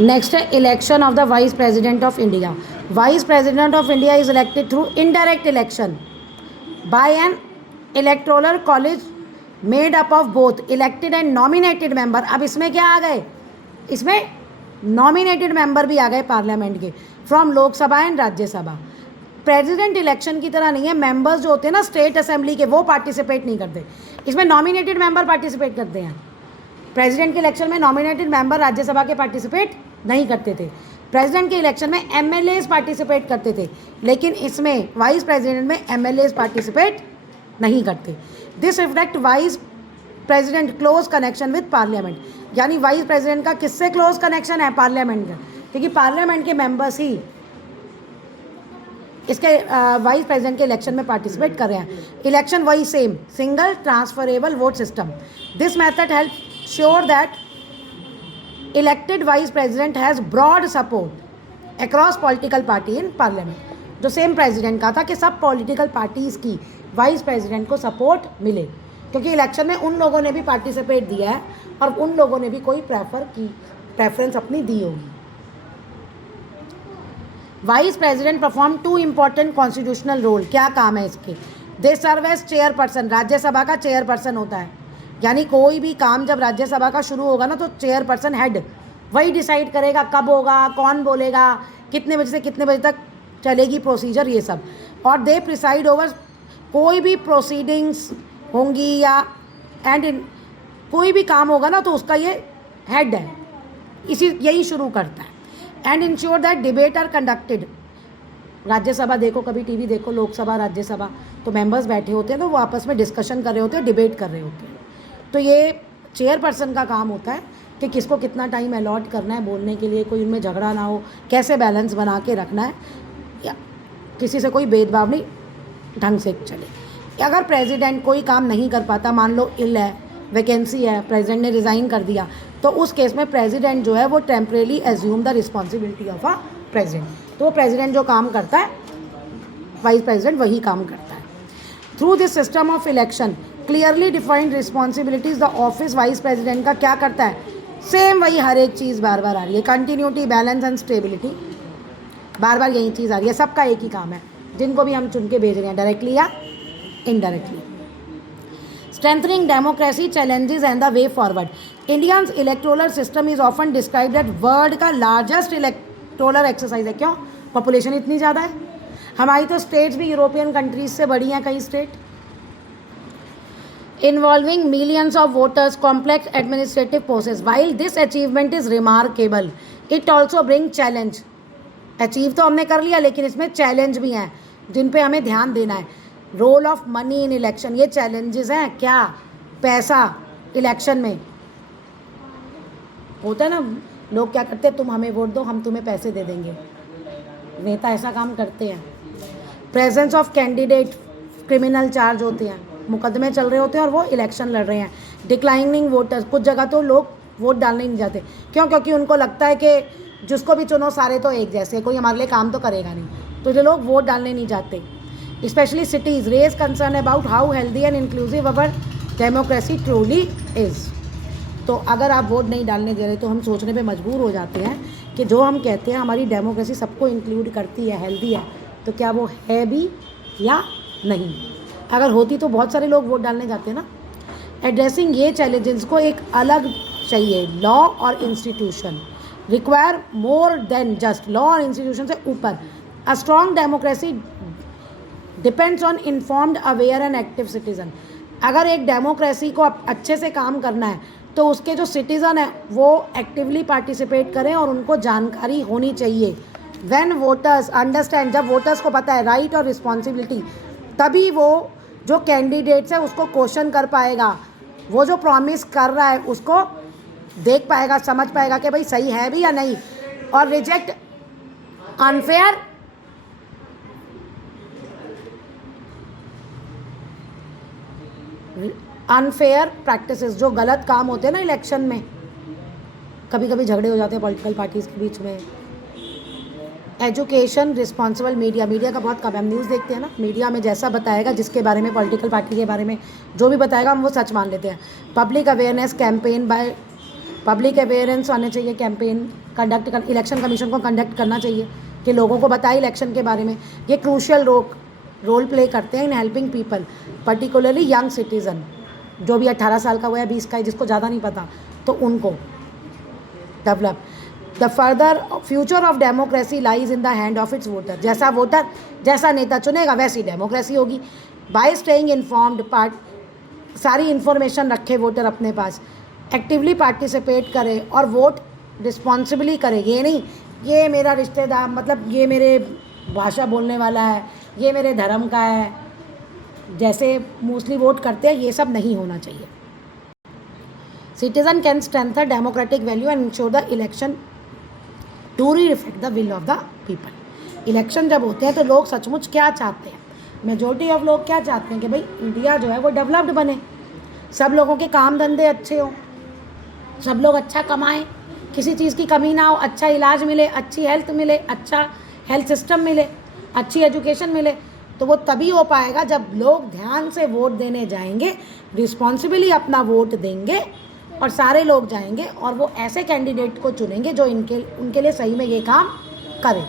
Next है election of the vice president of India. Vice president of India is elected through indirect election by an electoral college made up of both elected and nominated member. अब इसमें क्या आ गए, इसमें nominated member भी आ गए parliament के from Lok Sabha and Rajya Sabha. President election की तरह नहीं है, मेंबर्स जो होते हैं ना स्टेट असेंबली के वो पार्टिसिपेट नहीं करते, इसमें नॉमिनेटेड मेंबर पार्टिसिपेट करते हैं. प्रेसिडेंट के इलेक्शन में नॉमिनेटेड मेंबर राज्यसभा के पार्टिसिपेट नहीं करते थे. प्रेसिडेंट के इलेक्शन में एमएलएज पार्टिसिपेट करते थे, लेकिन इसमें वाइस प्रेसिडेंट में एमएलएज पार्टिसिपेट नहीं करते. This reflect vice president close connection with parliament. यानी वाइस प्रेसिडेंट का किससे क्लोज कनेक्शन है, पार्लियामेंट का, क्योंकि पार्लियामेंट के मेंबर्स ही इसके वाइस प्रेसिडेंट के इलेक्शन में पार्टिसिपेट कर रहे हैं. इलेक्शन वही same single transferable vote system. This method help sure that elected vice president has broad support across political party in parliament. जो सेम प्रेसिडेंट का था कि सब पॉलिटिकल पार्टीज़ की वाइस प्रेसिडेंट को सपोर्ट मिले, क्योंकि इलेक्शन में उन लोगों ने भी पार्टिसिपेट दिया है और उन लोगों ने भी कोई प्रेफरेंस अपनी दी होगी. Vice president perform to important constitutional role. क्या काम है इसके? They serve as chairperson. Rajya Sabha का चेयरपर्सन होता है, यानी कोई भी काम जब राज्यसभा का शुरू होगा ना तो चेयरपर्सन हेड वही डिसाइड करेगा कब होगा, कौन बोलेगा, कितने बजे से कितने बजे तक चलेगी प्रोसीजर, ये सब. और दे प्रिसाइड ओवर कोई भी प्रोसीडिंग्स होंगी या कोई भी काम होगा ना तो उसका ये हेड है, यही शुरू करता है. And ensure that debate are conducted. Rajya Sabha देखो, कभी टीवी देखो, लोकसभा राज्यसभा, तो मेंबर्स बैठे होते हैं तो वो आपस में डिस्कशन कर रहे होते हैं, डिबेट कर रहे होते हैं. तो ये चेयरपर्सन का काम होता है कि किसको कितना टाइम अलॉट करना है बोलने के लिए, कोई उनमें झगड़ा ना हो, कैसे बैलेंस बना के रखना है, या किसी से कोई भेदभाव नहीं, ढंग से चले. अगर प्रेसिडेंट कोई काम नहीं कर पाता, मान लो इल है, वैकेंसी है, प्रेसिडेंट ने रिज़ाइन कर दिया, तो उस केस में प्रेसिडेंट जो है वो temporarily assume the responsibility of a president. तो वो प्रेसिडेंट जो काम करता है वाइस प्रेसिडेंट वही काम करता है. Through this system of election clearly defined responsibilities. The office vice president का क्या करता है, सेम वही हर एक चीज़ बार बार आ रही है, कंटिन्यूटी, बैलेंस एंड स्टेबिलिटी, बार बार यही चीज़ आ रही है. सबका एक ही काम है, जिनको भी हम चुन के भेज रहे हैं डायरेक्टली या indirectly. Strengthening democracy challenges and the way forward. Indians electoral system is often described at world का लार्जेस्ट इलेक्टोरल एक्सरसाइज है. क्यों? पॉपुलेशन इतनी ज़्यादा है. हमारी तो स्टेट्स भी यूरोपियन कंट्रीज से बड़ी हैं कई state. Involving millions of voters, complex administrative process. While this achievement is remarkable, it also bring challenge. Achieve तो हमने कर लिया, लेकिन इसमें चैलेंज भी हैं जिन पे हमें ध्यान देना है. Role of money in election, ये चैलेंजेस हैं. क्या? पैसा इलेक्शन में होता है ना, लोग क्या करते हैं, तुम हमें वोट दो, हम तुम्हें पैसे दे देंगे. नेता ऐसा काम करते हैं. Presence of candidate, criminal charge होते हैं, मुकदमे चल रहे होते हैं और वो इलेक्शन लड़ रहे हैं. डिक्लाइनिंग वोटर्स, कुछ जगह तो लोग वोट डालने नहीं जाते. क्यों? क्योंकि उनको लगता है कि जिसको भी चुनो सारे तो एक जैसे, कोई हमारे लिए काम तो करेगा नहीं, तो जो लोग वोट डालने नहीं जाते. Specially cities raise concern about how healthy and inclusive our democracy truly is. तो अगर आप वोट नहीं डालने दे रहे तो हम सोचने पे मजबूर हो जाते हैं कि जो हम कहते हैं हमारी डेमोक्रेसी सबको इंक्लूड करती है, हेल्दी है, तो क्या वो है भी या नहीं. अगर होती तो बहुत सारे लोग वोट डालने जाते हैं ना. एड्रेसिंग ये चैलेंजेस को एक अलग चाहिए. लॉ और institution require more than just law और इंस्टीट्यूशन से ऊपर. A strong democracy depends on informed, aware and active citizen. अगर एक डेमोक्रेसी को अच्छे से काम करना है तो उसके जो सिटीज़न हैं वो एक्टिवली पार्टिसिपेट करें और उनको जानकारी होनी चाहिए. व्हेन वोटर्स अंडरस्टैंड, जब वोटर्स को पता है राइट और रिस्पॉन्सिबिलिटी, तभी वो जो कैंडिडेट्स है उसको क्वेश्चन कर पाएगा, वो जो प्रॉमिस कर रहा है उसको देख पाएगा, समझ पाएगा कि भाई सही है भी या नहीं, और रिजेक्ट अनफेयर प्रैक्टिसेस. जो गलत काम होते हैं ना इलेक्शन में, कभी कभी झगड़े हो जाते हैं पॉलिटिकल पार्टीज़ के बीच में. Education, responsible media. मीडिया का बहुत कम, हम न्यूज़ देखते हैं ना, मीडिया में जैसा बताएगा जिसके बारे में, पॉलिटिकल पार्टी के बारे में जो भी बताएगा हम वो सच मान लेते हैं. Public awareness campaign by public awareness आने चाहिए, कैंपेन कंडक्ट कर, इलेक्शन कमीशन को कंडक्ट करना चाहिए कि लोगों को बताए इलेक्शन के बारे में। ये क्रूशियल रोल प्ले करते हैं in helping people, particularly young citizen, जो भी 18 साल का हुआ है, 20 का है, जिसको ज़्यादा नहीं पता, तो उनको develop. The further future of democracy lies in the hand of its voter. जैसा वोटर जैसा नेता चुनेगा वैसी डेमोक्रेसी होगी। बाय स्टेइंग इन्फॉर्म्ड, सारी इन्फॉर्मेशन रखे वोटर अपने पास, एक्टिवली पार्टिसिपेट करे और वोट रिस्पॉन्सिबली करे। ये नहीं ये मेरा रिश्तेदार, मतलब ये मेरे भाषा बोलने वाला है, ये मेरे धर्म का है, जैसे मोस्टली वोट करते हैं, ये सब नहीं होना चाहिए। Citizen can strengthen democratic value and ensure the election to reflect the will of the people. Election जब होते हैं तो लोग सचमुच क्या चाहते हैं, मेजॉरिटी ऑफ लोग क्या चाहते हैं कि भाई इंडिया जो है वो डेवलप्ड बने, सब लोगों के काम धंधे अच्छे हों, सब लोग अच्छा कमाएं, किसी चीज़ की कमी ना हो, अच्छा इलाज मिले, अच्छी हेल्थ मिले, अच्छा हेल्थ सिस्टम मिले, अच्छी एजुकेशन मिले। तो वो तभी हो पाएगा जब लोग ध्यान से वोट देने जाएंगे, रिस्पॉन्सिबली अपना वोट देंगे और सारे लोग जाएंगे और वो ऐसे कैंडिडेट को चुनेंगे जो उनके लिए सही में ये काम करे।